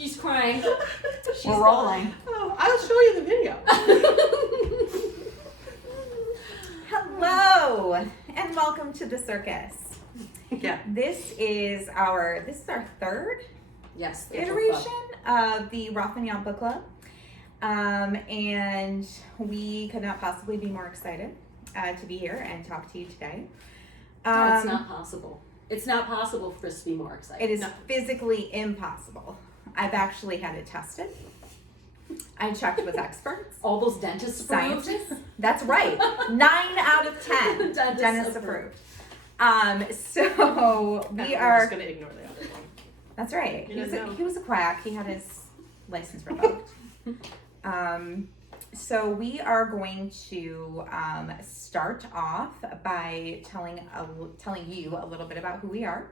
She's crying. We're rolling. Oh, I'll show you the video. Hello, and welcome to the circus. Yeah. This is our third Yes. iteration of the Raffignon Book Club. And we could not possibly be more excited to be here and talk to you today. No, it's not possible. It's not possible for us to be more excited. It is physically impossible. I've actually had it tested. I checked with experts. All those dentists approved? Scientists. That's right. 9 out of 10 Dentist dentists approved. So we are just going to ignore the other one. That's right. You didn't know. He was a quack. He had his license revoked. So we are going to start off by telling you a little bit about who we are.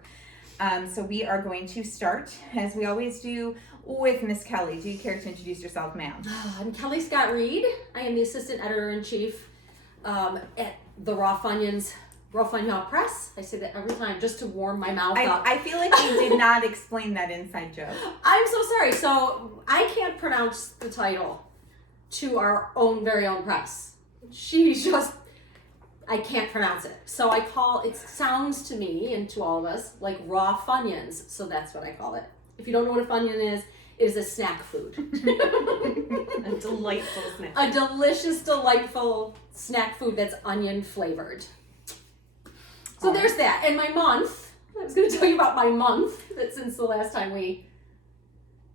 So we are going to start, as we always do, with Miss Kelly. Do you care to introduce yourself, ma'am? I'm Kelly Scott Reed. I am the assistant editor-in-chief at the Raffignon Press. I say that every time just to warm my mouth up. I feel like you did not explain that inside joke. I'm so sorry. So I can't pronounce the title to our very own press. I can't pronounce it. So it sounds to me and to all of us like raw Funyuns. So that's what I call it. If you don't know what a Funyun is, it is a snack food. A delightful snack. A delicious, delightful snack food that's onion flavored. So there's that. And my month, I was going to tell you about my month that since the last time we've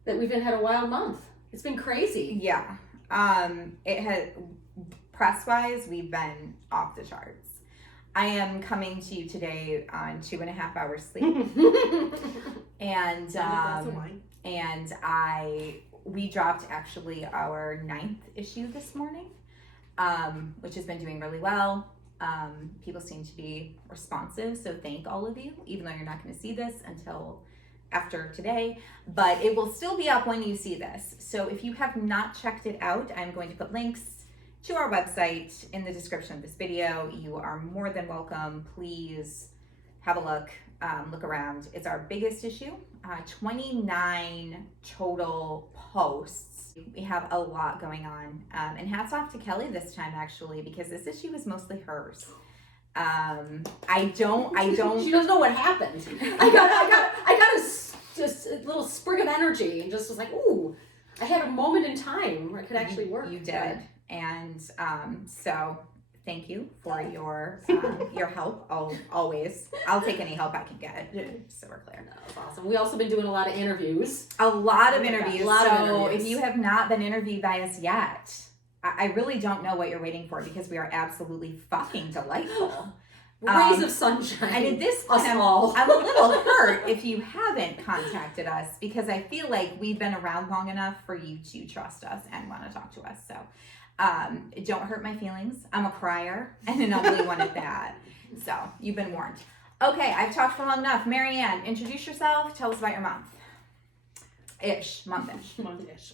had a wild month. It's been crazy. Yeah. It has, press-wise, we've been off the charts. I am coming to you today on 2.5 hours sleep. We dropped actually our 9th issue this morning, which has been doing really well. People seem to be responsive, so thank all of you, even though you're not going to see this until after today, but it will still be up when you see this. So if you have not checked it out, I'm going to put links to our website in the description of this video. You are more than welcome. Please have a look, look around. It's our biggest issue, 29 total posts. We have a lot going on, and hats off to Kelly this time actually, because this issue is mostly hers. I don't. She doesn't know what happened. I got just a little sprig of energy and just was like, ooh, I had a moment in time where it could actually work. You did. And so thank you for your help. Always. I'll take any help I can get. So we're clear. No, that's awesome. We also been doing a lot of interviews. A lot of interviews. So if you have not been interviewed by us yet, I really don't know what you're waiting for, because we are absolutely fucking delightful. Rays of sunshine. And at this point, I'm a little hurt if you haven't contacted us, because I feel like we've been around long enough for you to trust us and want to talk to us. So don't hurt my feelings. I'm a crier, and an ugly one at that. So you've been warned. Okay, I've talked for long enough. Marianne, introduce yourself. Tell us about your month. Month-ish. Month-ish.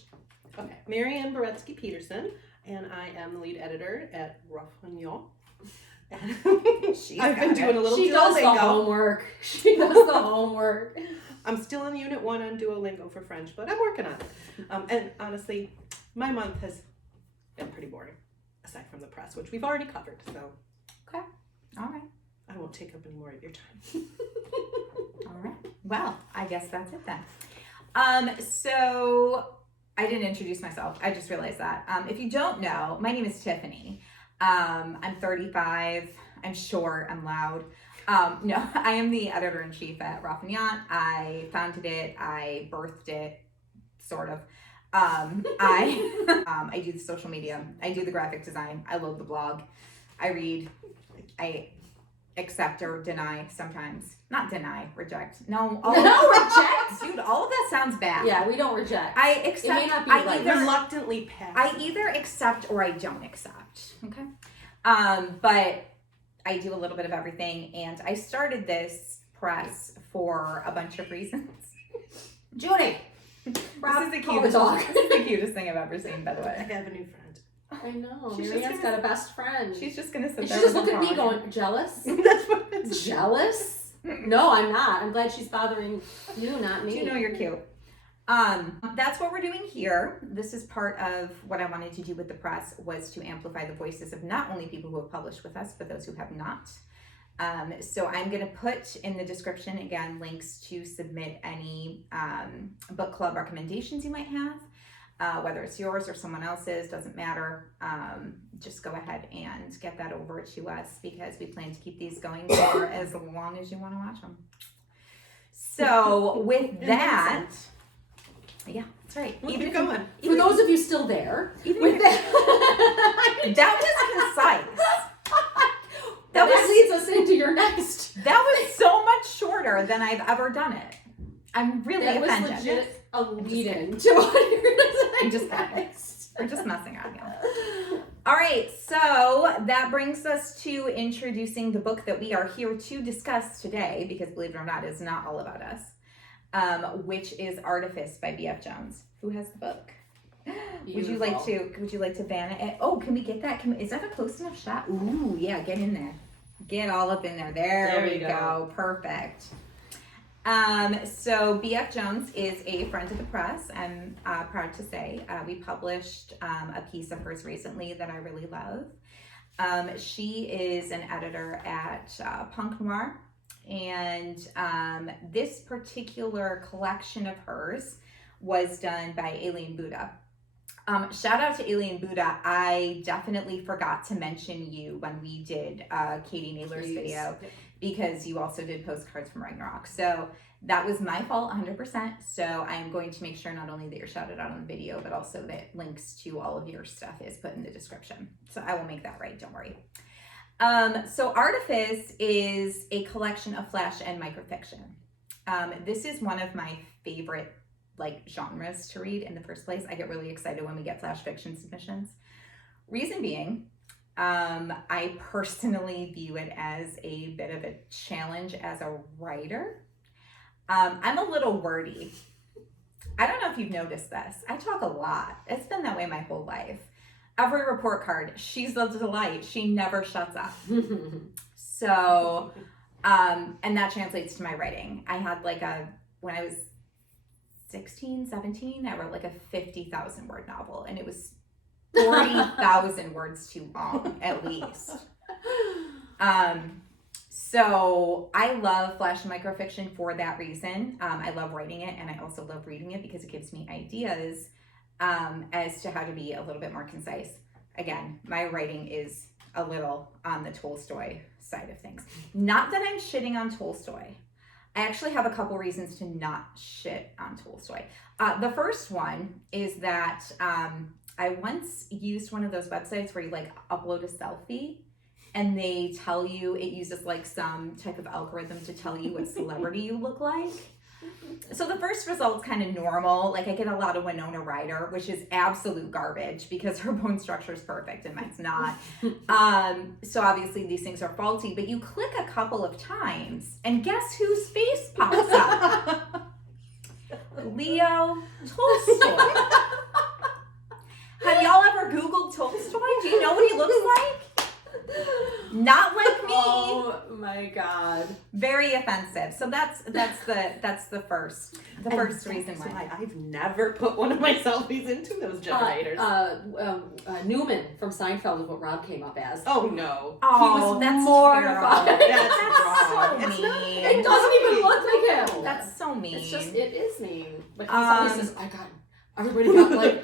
Okay, Marianne Boretsky-Peterson, and I am the lead editor at Raffignon. I've been doing a little Duolingo. She does the homework. She does the homework. I'm still in Unit 1 on Duolingo for French, but I'm working on it. And honestly, my month has been pretty boring, aside from the press, which we've already covered. So, okay, all right. I won't take up any more of your time. All right. Well, I guess that's it then. So I didn't introduce myself. I just realized that. If you don't know, my name is Tiffany. I'm 35. I'm short. I'm loud. No, I am the editor-in-chief at Raffignon. I founded it. I birthed it, sort of. I do the social media. I do the graphic design. I love the blog. I read. I accept or deny sometimes. Not deny, reject. No, reject? Dude, all of that sounds bad. Yeah, we don't reject. I accept. It may not be I either reluctantly pass. I either accept or I don't accept. Okay. But I do a little bit of everything, and I started this press for a bunch of reasons. Judy! This is the cutest thing I've ever seen, by the I way. have a new friend. I know. She's Marianne's got a best friend. She's just gonna sit and there. she just with looked at her me phone. going, jealous? That's what it's Jealous? No, I'm not. I'm glad she's bothering you, not me. You know you're cute. That's what we're doing here. This is part of what I wanted to do with the press, was to amplify the voices of not only people who have published with us, but those who have not. So I'm going to put in the description, again, links to submit any book club recommendations you might have, whether it's yours or someone else's, doesn't matter. Just go ahead and get that over to us, because we plan to keep these going for as long as you want to watch them. So with that, yeah, that's right. We'll keep going. For those of you still there, with that was concise. That leads us into your next. That was so much shorter than I've ever done it. I'm really offended. That was legit a lead-in to what you're going to say. I'm just next. We're just messing around here. All right, so that brings us to introducing the book that we are here to discuss today, because believe it or not, it's not all about us, which is Artifice by B.F. Jones. Who has the book? Beautiful. Would you like to ban it? Oh, can we get that? Is that a close enough shot? Ooh, yeah, get in there. Get all up in there. There we go. Perfect. So B.F. Jones is a friend of the press. I'm proud to say we published a piece of hers recently that I really love. She is an editor at Punk Noir, and this particular collection of hers was done by Alien Buddha. Shout out to Alien Buddha. I definitely forgot to mention you when we did Katie Naylor's video, because you also did Postcards from Ragnarok. So that was my fault 100%. So I'm going to make sure not only that you're shouted out on the video, but also that links to all of your stuff is put in the description. So I will make that right, don't worry. So Artifice is a collection of flash and microfiction. This is one of my favorite genres to read in the first place. I get really excited when we get flash fiction submissions. Reason being, I personally view it as a bit of a challenge as a writer. I'm a little wordy. I don't know if you've noticed this. I talk a lot. It's been that way my whole life. Every report card, she's a delight. She never shuts up. So, and that translates to my writing. I had when I was 16, 17, I wrote a 50,000 word novel, and it was 40,000 words too long, at least. So I love flash and microfiction for that reason. I love writing it, and I also love reading it because it gives me ideas as to how to be a little bit more concise. Again, my writing is a little on the Tolstoy side of things. Not that I'm shitting on Tolstoy. I actually have a couple reasons to not shit on Tolstoy. The first one is that I once used one of those websites where you upload a selfie and they tell you, it uses some type of algorithm to tell you what celebrity you look like. So the first result's kind of normal. I get a lot of Winona Ryder, which is absolute garbage because her bone structure is perfect and mine's not. So obviously these things are faulty, but you click a couple of times and guess whose face pops up? Leo Tolstoy. Have y'all ever Googled Tolstoy? Do you know what he looks like? Not like me. Oh my God. Very offensive. So that's the first reason why. I've never put one of my selfies into those generators. Newman from Seinfeld is what Rob came up as. Oh no. Oh, he was that's mortified. That's wrong. so It's mean. not- It doesn't even look like him. That's so mean. It is mean. But he always says, everybody got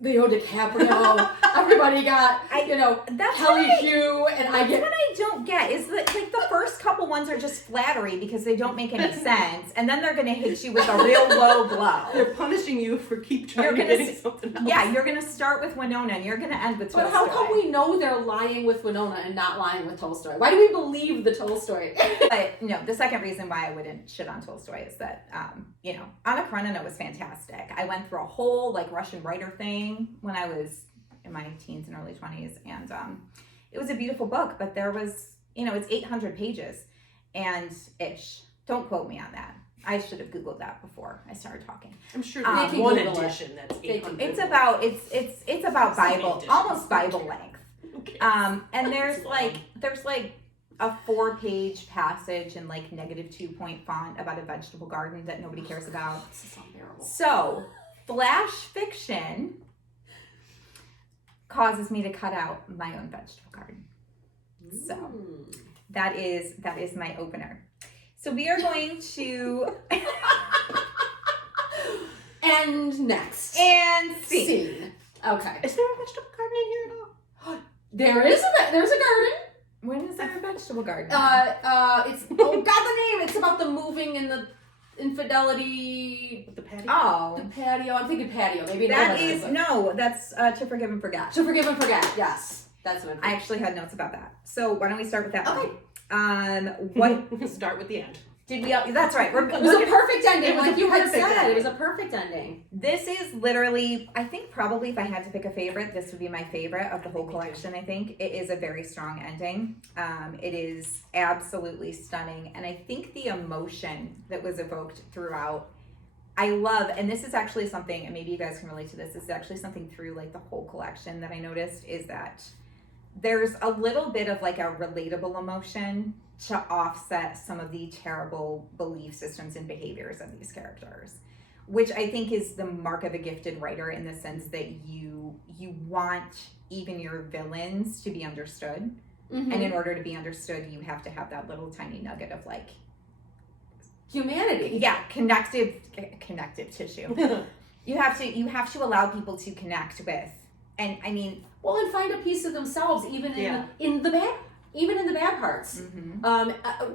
Leo DiCaprio, everybody got, that's Kelly Hugh, and I get... What I don't get is that, the first couple ones are just flattery because they don't make any sense, and then they're going to hit you with a real low blow. They're punishing you for getting something else. Yeah, you're going to start with Winona, and you're going to end with Tolstoy. But how come we know they're lying with Winona and not lying with Tolstoy? Why do we believe the Tolstoy? But, no, the second reason why I wouldn't shit on Tolstoy is that, Anna Karenina was fantastic. I went through a whole, Russian writer thing when I was in my teens and early 20s, and it was a beautiful book, but there was, it's 800 pages and ish. Don't quote me on that. I should have Googled that before I started talking. I'm sure they there's can one Google edition that's 800. It's about it's about Bible, almost Bible length. Okay. And there's a 4-page passage in like -2-point font about a vegetable garden that nobody cares about. This is unbearable. So, flash fiction causes me to cut out my own vegetable garden. So, that is my opener. So we are going to And next. and see. Scene. Okay. Is there a vegetable garden in here at all? There's a garden. When is there a vegetable garden? It's the name. It's about the moving and the infidelity. With the patio? Oh, The patio. I'm thinking patio. Maybe that not. is that's To Forgive and Forget. To Forgive and Forget. Yes, that's what I'm I thinking. actually had notes about that. So why don't we start with that Okay. one? What Start with the end. did we? That's right. It was a perfect ending. It was like a you had perfect said, ending. it was a perfect ending. This is literally, I think probably if I had to pick a favorite, this would be my favorite of the whole collection, I think. It is a very strong ending. It is absolutely stunning. And I think the emotion that was evoked throughout, I love, and this is actually something, and maybe you guys can relate to this, is actually something through like the whole collection that I noticed is that there's a little bit of like a relatable emotion to offset some of the terrible belief systems and behaviors of these characters, which I think is the mark of a gifted writer in the sense that you want even your villains to be understood. Mm-hmm. And in order to be understood, you have to have that little tiny nugget of like, Humanity. yeah, connective tissue. You have to allow people to connect with, and I mean, Well, and find a piece of themselves, even in the bad parts.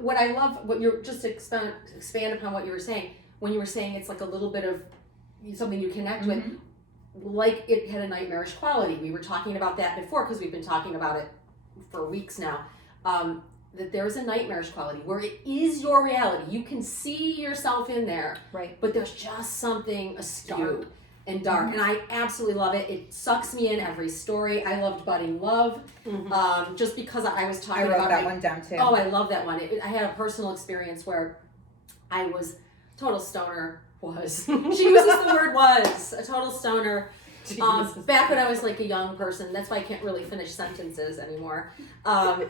What I love, what you're just to expand upon what you were saying when you were saying it's like a little bit of something you connect with, like it had a nightmarish quality. We were talking about that before because we've been talking about it for weeks now. That there's a nightmarish quality where it is your reality. You can see yourself in there, right. but there's just something askew and dark, and I absolutely love it. It sucks me in every story. I loved Budding Love, just because I was talking I wrote about that one down too. Oh, I love that one. I had a personal experience where I was total stoner. She uses the word was a total stoner. Back when I was like a young person, that's why I can't really finish sentences anymore.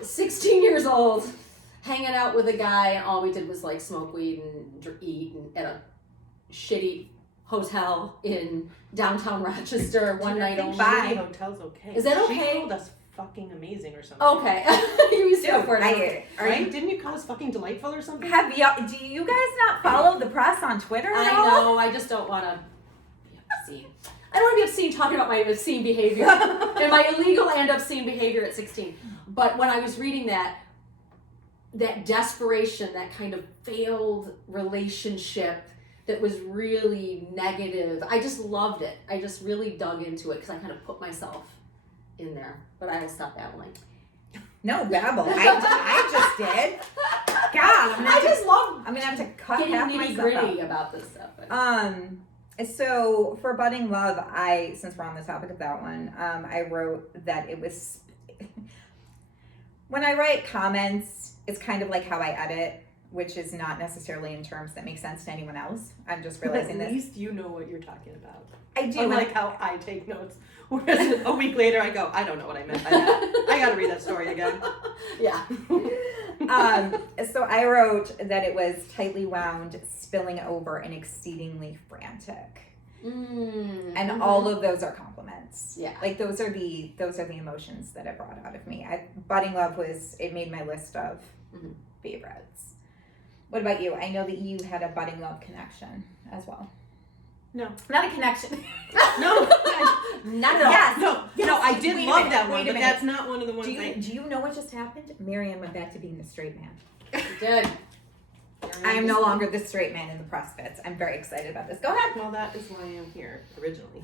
16 years old, hanging out with a guy, and all we did was like smoke weed and eat and at a shitty hotel in downtown Rochester one night only. Shitty hotel's okay. Is that She okay? called us fucking amazing or something. Okay, you used to go for it. Right? Didn't you call us fucking delightful or something? Do you guys not follow the press on Twitter at all? I know. I just don't want to be obscene. I don't want to be obscene talking about my obscene behavior and my illegal and obscene behavior at 16. But when I was reading that desperation, that kind of failed relationship that was really negative, I just loved it. I just really dug into it because I kind of put myself in there. But I will stop babbling. No, babble. I just did. God, I'm gonna have to cut getting half nitty myself gritty out. about this stuff. So for Budding Love, since we're on the topic of that one, I wrote that it was, when I write comments, it's kind of like how I edit, which is not necessarily in terms that make sense to anyone else. I'm just realizing At this. least you know what you're talking about. I do. Unlike how I take notes. Whereas a week later I go, I don't know what I meant by that. I gotta read that story again. Yeah. So I wrote that it was tightly wound, spilling over, and exceedingly frantic. And all of those are compliments. Yeah. Like those are the emotions that it brought out of me. Budding Love it made my list of favorites. What about you? I know that you had a Budding Love connection as well. No. Not a connection. No. Not at all. Yes. No, I did Wait a love minute, that wait one, a but minute. that's not one of the ones Do you know what just happened? Marianne went back to being the straight man. You did. I am no longer the straight man in the press fits. I'm very excited about this. Go ahead. Well, that is why I'm here originally.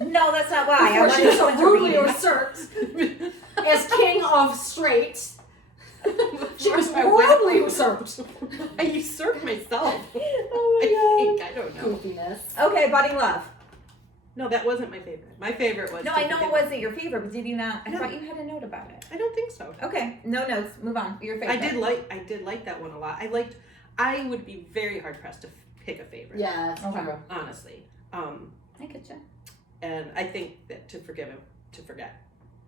No, that's not why. Before she was so rudely read. usurped as king of straight. She was I horribly went- usurped. I usurped myself. Oh I don't know. Goofiness. Okay, Budding Love. No, that wasn't my favorite. My favorite was. No, To I know Forgive- it wasn't your favorite, but did you not? I No. thought you had a note about it. I don't think so. Okay, no notes. Move on. Your favorite. I did like that one a lot. I would be very hard pressed to pick a favorite. Yeah, that's Okay. true. Honestly. I get you. And I think that To Forgive and To Forget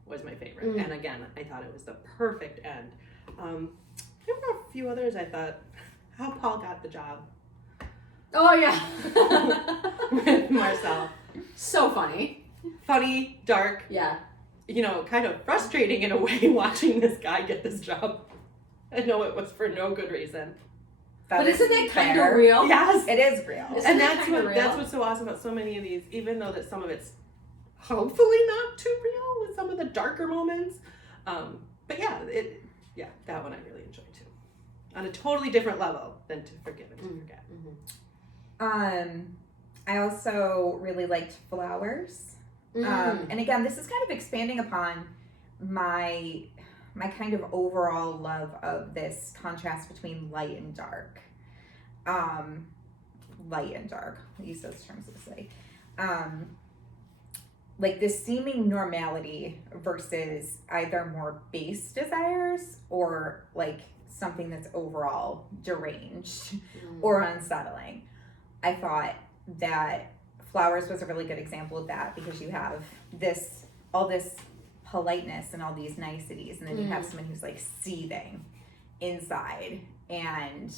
was my favorite. And again, I thought it was the perfect end. There were a few others I thought, how Paul got the job Oh yeah. with Marcel. So funny. Funny, dark, Yeah. Kind of frustrating in a way watching this guy get this job. I know it was for no good reason. But isn't that kind fair. of real? Yes. It is real. Isn't And that that's kinda real? that's what's so awesome about so many of these, even though that some of it's hopefully not too real with some of the darker moments. But that one I really enjoyed too. On a totally different level than To Forgive and To Forget. Mm-hmm. I also really liked Flowers. And again, this is kind of expanding upon my kind of overall love of this contrast between light and dark. Light and dark. I use those terms loosely. Like this seeming normality versus either more base desires or like something that's overall deranged or unsettling. I thought that Flowers was a really good example of that because you have all this politeness and all these niceties, and then you have someone who's like seething inside, and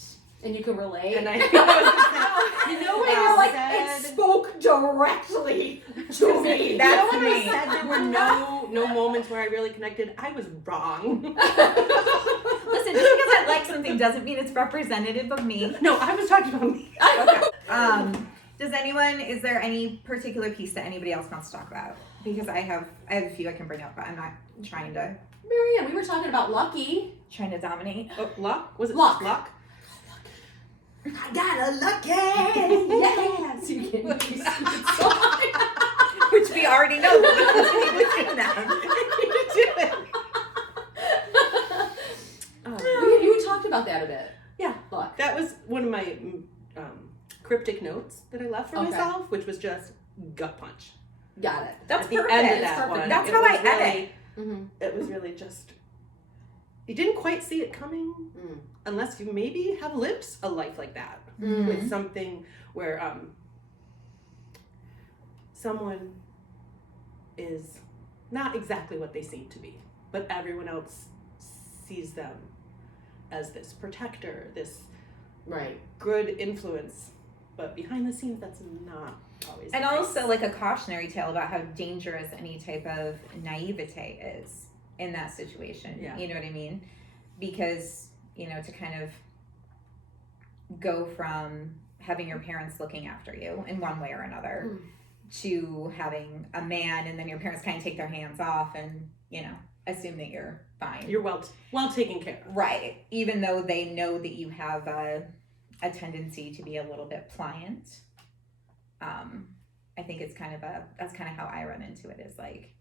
you can relate. And I think I you know what when I you're like, said? it spoke directly to me. That's when me. I said there were no moments where I really connected, I was wrong. Listen, just because I like something doesn't mean it's representative of me. No, I was talking about me. Okay. Is there any particular piece that anybody else wants to talk about? Because I have a few I can bring up, but I'm not trying to Marianne, we were talking about Lucky. dominate. Oh, luck? Was it Luck. luck? I got a lucky, Yes, you can do stupid song. which we already know. But we continue with them. You do it. You talked about that a bit. Yeah. Luck. That was one of my cryptic notes that I left for Okay. myself, which was just gut punch. Got it. That's At the perfect. end of It's that perfect. one. That's it how was I edit. Mm-hmm. It was really just, you didn't quite see it coming unless you maybe have lived a life like that. Mm-hmm. With something where someone is not exactly what they seem to be, but everyone else sees them as this protector, this Right. good influence, but behind the scenes that's not always And the case. also like a cautionary tale about how dangerous any type of naivete is in that situation. Yeah. You know what I mean? Because, to kind of go from having your parents looking after you in one way or another to having a man, and then your parents kind of take their hands off and, assume that you're fine. You're well taken care of. Right. Even though they know that you have a tendency to be a little bit pliant. I think it's that's kind of how I run into it, is like,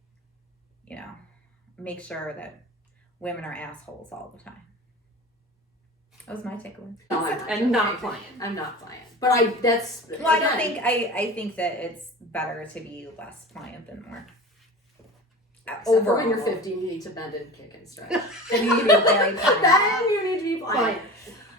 make sure that women are assholes all the time. That was my takeaway. No, I'm not. And not pliant. I'm not pliant. But I don't think I think that it's better to be less pliant than more. Over when you're 15, you need to bend and kick and stretch. Then you need to be very pliant. Then you need to be pliant.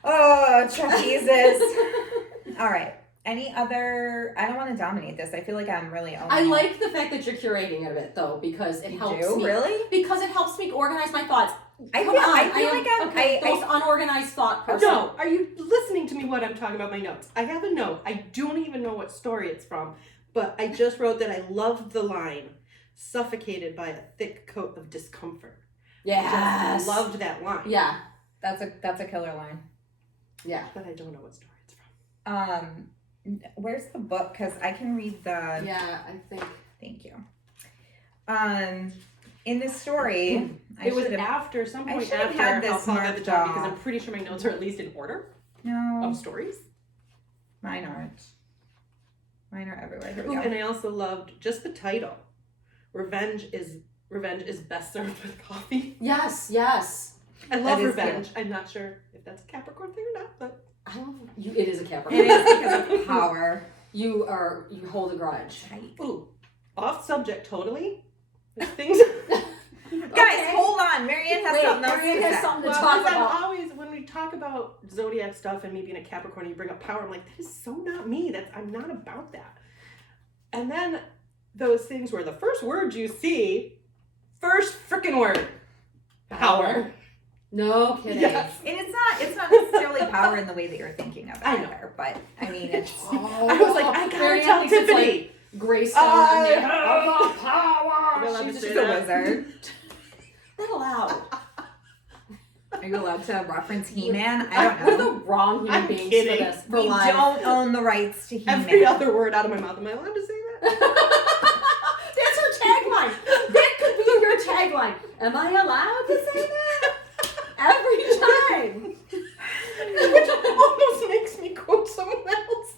Oh, trapezes. All right. Any other? I don't want to dominate this. I feel like I'm really owning I it. like the fact that you're curating it a bit, though, because it helps me. Really? Because it helps me organize my thoughts. I Come feel on, like I'm okay. Those unorganized thought person. No, are you listening to me when I'm talking about my notes? I have a note. I don't even know what story it's from, but I just wrote that I loved the line, suffocated by a thick coat of discomfort. Yes. Just loved that line. Yeah. That's a killer line. Yeah. But I don't know what story it's from. Where's the book? Because I can read the. Yeah, I think. Thank you. In this story, It was after some I point should have after had how this Paul got the marked job, off. because I'm pretty sure my notes are at least in order No, of stories. mine aren't. Mine are everywhere. Here we Ooh, go. and I also loved just the title. Revenge is best served with coffee. Yes, yes. I love is revenge. I'm not sure if that's a Capricorn thing or not, but I love you. It is a It Capricorn. is because of power. You hold a grudge. ooh, off subject totally. There's things. Guys, hold on. Marianne has something else Marianne to has say. something to Well, talk because I'm about. always, when we talk about zodiac stuff and me being a Capricorn, you bring up power. I'm like, that is so not me. I'm not about that. And then those things where the first word you see, first freaking word, power. No kidding. Yes. And it's not necessarily power in the way that you're thinking of it I know. either, but I mean it's I was like, I Mary gotta tell Ann thinks it's Tiffany. like Greystone on there. Am I Power. allowed to She's say she's a that? wizard. not allowed. Are you allowed to reference He-Man? I don't We're know. the wrong human I'm beings kidding. for this. For We life. don't own the rights to He-Man. Every other word out of my mouth. Am I allowed to say that? That's her tagline. That could be your tagline. Am I allowed to say that? Every time. Which almost makes me quote someone else.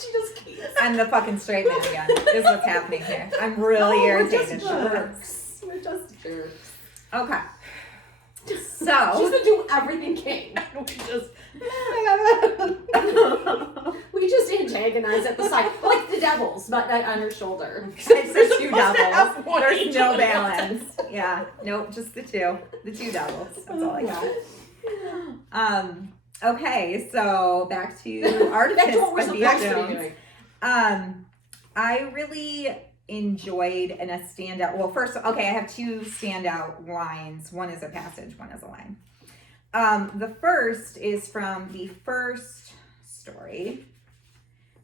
She just keeps. I'm the fucking straight man again. Is what's happening here. I'm really We're irritated. just jerks. We're just jerks. Okay. She's So gonna do everything king. We just antagonize at the side, like the devils, but on her shoulder. it's the We're two supposed to have devils. one There's each no of them. balance. Yeah. Nope, just the two. The two devils. That's all I got. Okay, so back to Artifice. That's what we're by supposed Beat to be Jones. doing. I really enjoyed and a standout. Well, first, okay, I have two standout lines. One is a passage, one is a line. The first is from the first story,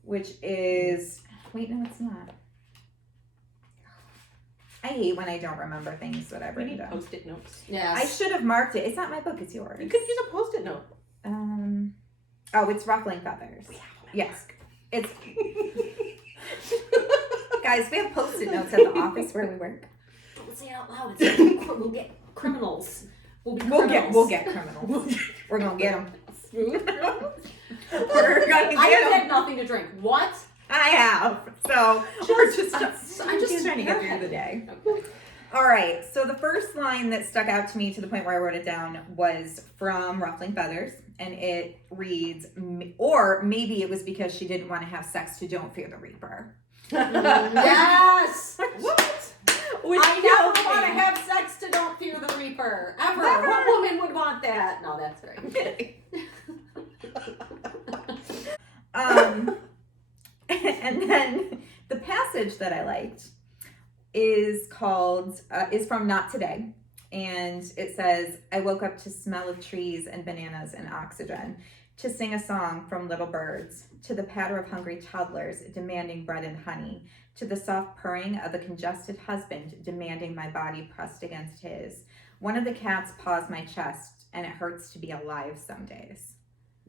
which is, wait, no, it's not. I hate when I don't remember things that I've We written need down. post-it notes. Yes. I should have marked it. It's not my book, it's yours. You could use a post-it note. Oh, it's Ruffling Feathers. Yes. It's guys, we have post-it notes at the office where we work. Don't say it out loud. It's like, we'll get criminals. We'll be criminals. We'll get criminals. We're gonna get them. We're gonna I get have them. had nothing to drink. What? I have. So we're just I'm just trying to get through the day. Okay. All right. So the first line that stuck out to me to the point where I wrote it down was from Ruffling Feathers, and it reads, or maybe it was because she didn't want to have sex to Don't Fear the Reaper. Yes. What? Which I never tells want to me- have sex to Don't Fear the Reaper. Ever. Never. What woman would want that? No, that's right. And then the passage that I liked is called is from Not Today, and it says, I woke up to smell of trees and bananas and oxygen, to sing a song from little birds, to the patter of hungry toddlers demanding bread and honey, to the soft purring of a congested husband demanding my body pressed against his. One of the cats paws my chest, and it hurts to be alive some days.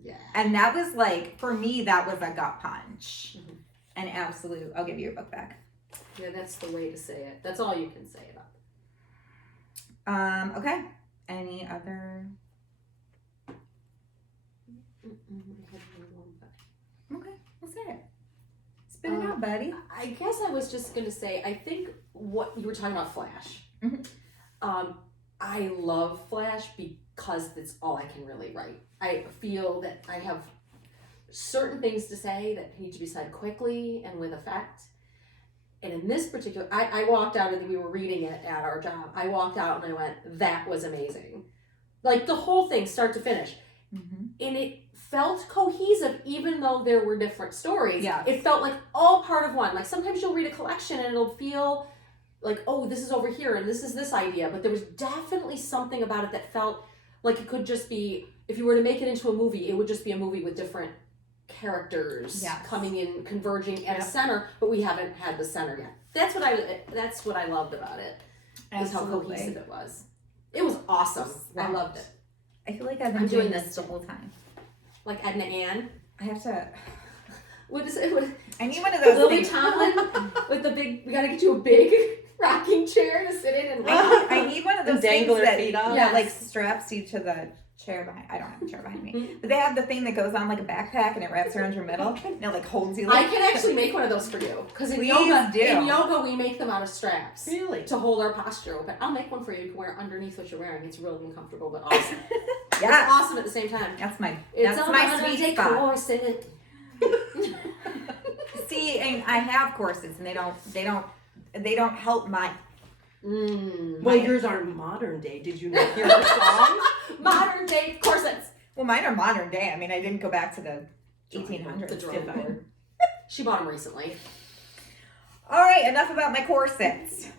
Yeah. And that was like, for me, that was a gut punch. Mhm. An absolute, I'll give you your book back. Yeah, that's the way to say it. That's all you can say about it. Okay. Any other? Okay, we'll say it. Spit it out, buddy. I guess I was just gonna say, I think what you were talking about Flash. Mhm. I love Flash because that's all I can really write. I feel that I have certain things to say that need to be said quickly and with effect. And in this particular, I walked out and we were reading it at our job. I walked out and I went, that was amazing. Like the whole thing, start to finish. Mm-hmm. And it felt cohesive even though there were different stories. Yeah. It felt like all part of one. Like sometimes you'll read a collection and it'll feel like, oh, this is over here and this is this idea. But there was definitely something about it that felt like it could just be, if you were to make it into a movie, it would just be a movie with different characters Yes. coming in, converging at a Yeah. center, but we haven't had the center yet. That's what I loved about it. Is how Absolutely. cohesive it was. It was awesome. I Wow. loved it. I feel like I've been I'm doing doing this this the whole time. Like Edna Ann. I have to. What is it? What, I need one of those. Lily things. Tomlin with the big. We gotta get you a big rocking chair to sit in and I need one of The those things dangler that feet up? yeah, like Yes. straps you to the chair behind. I don't have a chair behind me, Mhm. but they have the thing that goes on like a backpack and it wraps around your middle. And it like holds you. I Like, can actually make one of those for you because in Please yoga, do. we make them out of straps Really? to hold our posture open. I'll make one for you. You can wear it underneath what you're wearing. It's really uncomfortable but awesome. It's yeah, awesome at the same time. that's my It's that's a my modern sweet day spot. corset. See, and I have corsets, and they don't help my. Well, yours are modern day. Did you not hear the song? Modern day corsets. Well, mine are modern day. I mean, I didn't go back to the The 1800s. drawing did I? board. She bought them recently. All right, enough about my corsets.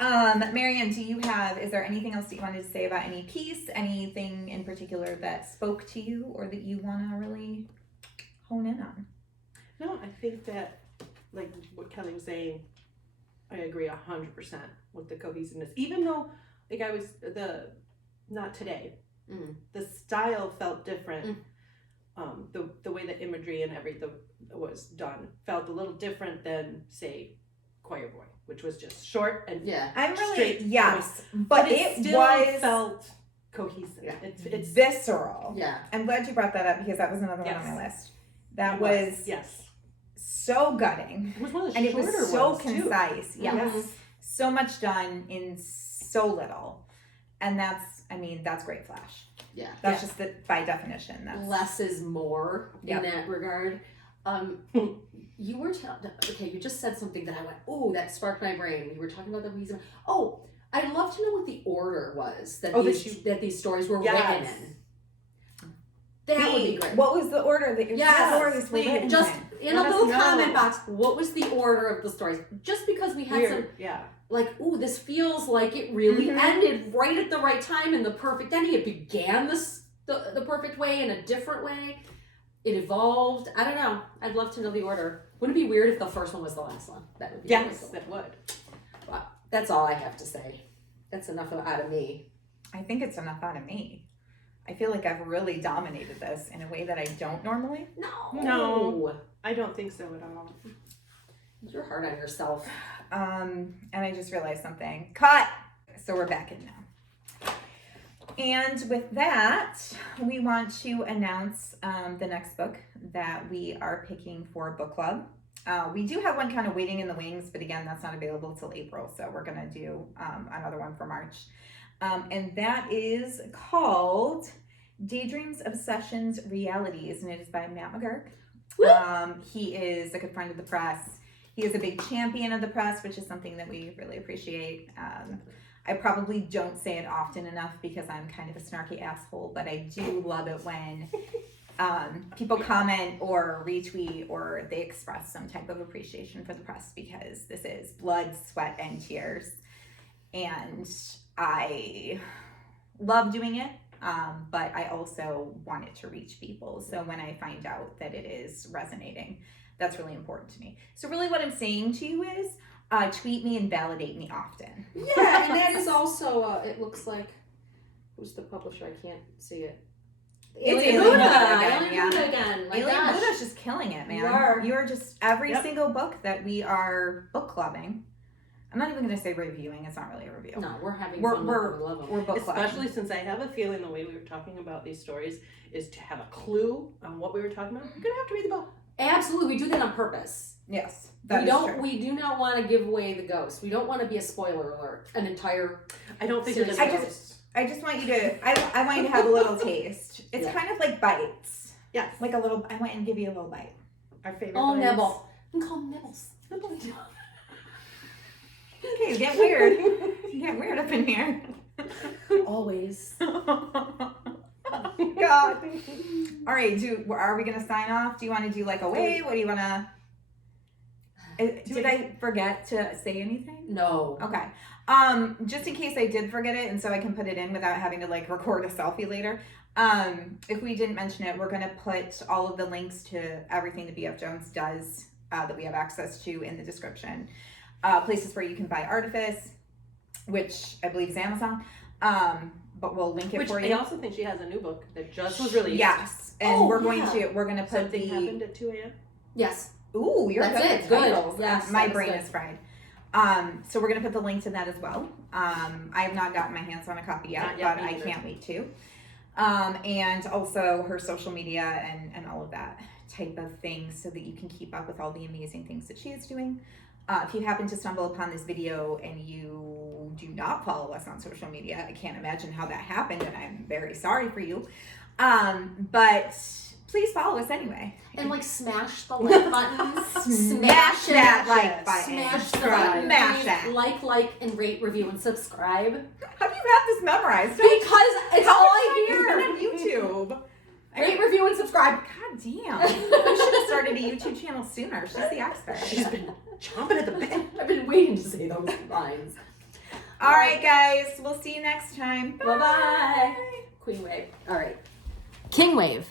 Marianne, is there anything else that you wanted to say about any piece, anything in particular that spoke to you or that you want to really hone in on? No, I think that, like what Kelly was saying, I agree 100% with the cohesiveness. Even though, like not today, the style felt different. The way the imagery and everything was done felt a little different than, say, Choir Boy, which was just short and I'm really straight. Yes, but it still was felt cohesive. Yeah. It's visceral. Yeah. I'm glad you brought that up because that was another one on my list. That was yes, so gutting. it was one of the And it shorter was so ones, too. concise. Yes. Mhm. So much done in so little. And that's great Flash. Yeah. That's just by definition. That's Less is more Yep. in that regard. You were you just said something that I went, oh, that sparked my brain. You were talking about the reason. Oh, I'd love to know what the order was that these stories were written in. That would be great. What was the order that your stories were written Just in Let a us little know. comment box, what was the order of the stories? Just because we had some, like, ooh, this feels like it really ended right at the right time and the perfect ending. It began the perfect way in a different way. It evolved. I don't know. I'd love to know the order. Wouldn't it be weird if the first one was the last one? That would be Yes, cool. it would. Well, that's all I have to say. That's enough out of me. I think it's enough out of me. I feel like I've really dominated this in a way that I don't normally. No. I don't think so at all. You're hard on yourself. And I just realized something. Cut! So we're back in now. And with that, we want to announce the next book that we are picking for book club. We do have one kind of waiting in the wings, but again, that's not available till April. So we're going to do another one for March. And that is called Daydreams, Obsessions, Realities. And it is by Matt McGurk. He is a good friend of the press. He is a big champion of the press, which is something that we really appreciate. I probably don't say it often enough because I'm kind of a snarky asshole, but I do love it when people comment or retweet or they express some type of appreciation for the press, because this is blood, sweat, and tears. And I love doing it, but I also want it to reach people. So when I find out that it is resonating, that's really important to me. So really what I'm saying to you is, tweet me and validate me often. Yeah, and that is also, it looks like, who's the publisher? I can't see it. It's Alien Alien Buddha Buddha again. My Alien gosh. Buddha's just killing it, man. You are. just every single book that we are book clubbing. I'm not even going to say reviewing. It's not really a review. No, we're having fun. We're book clubbing. Especially since I have a feeling the way we were talking about these stories is to have a clue on what we were talking about. You're going to have to read the book. Absolutely, we do that on purpose. Yes, True. We do not want to give away the ghost. We don't want to be a spoiler alert. An entire. I don't think series. I just want you to. I want you to have a little taste. It's kind of like bites. Yes. Like a little. I want to give you a little bite. Our favorite. Oh, bites. nibble. We can call them nibbles. Okay, you get weird. You get weird up in here. Always. God. All right. Are we gonna sign off? Do you want to do like a wave? What do you want to? Did I forget to say anything? No. Okay. Just in case I did forget it, and so I can put it in without having to like record a selfie later. If we didn't mention it, we're gonna put all of the links to everything that BF Jones does that we have access to in the description. Places where you can buy Artifice, which I believe is Amazon. But we'll link it for you. I also think she has a new book that just was released. Yes, and we're going to put Something happened at 2 a.m. Yes. Ooh, you're That's good it. at Good. titles. Yes, My that was brain good. is fried. So we're gonna put the link to that as well. I have not gotten my hands on a copy yet, Not yet, but me I neither. can't wait to. And also her social media and all of that type of thing, so that you can keep up with all the amazing things that she is doing. If you happen to stumble upon this video and you do not follow us on social media, I can't imagine how that happened, and I'm very sorry for you. But please follow us anyway. And like smash the like button. Smash that like button. Smash the Subscribe. button. Smash that. Like, and rate, review, and subscribe. How do you have this memorized? Because it's How all much I time hear. you spend on YouTube? Rate, review, and subscribe. God damn. We should have started a YouTube channel sooner. She's the expert. She's been chomping at the bit. I've been waiting to say those lines. All right, guys. We'll see you next time. Bye-bye. Queen wave. All right. King wave.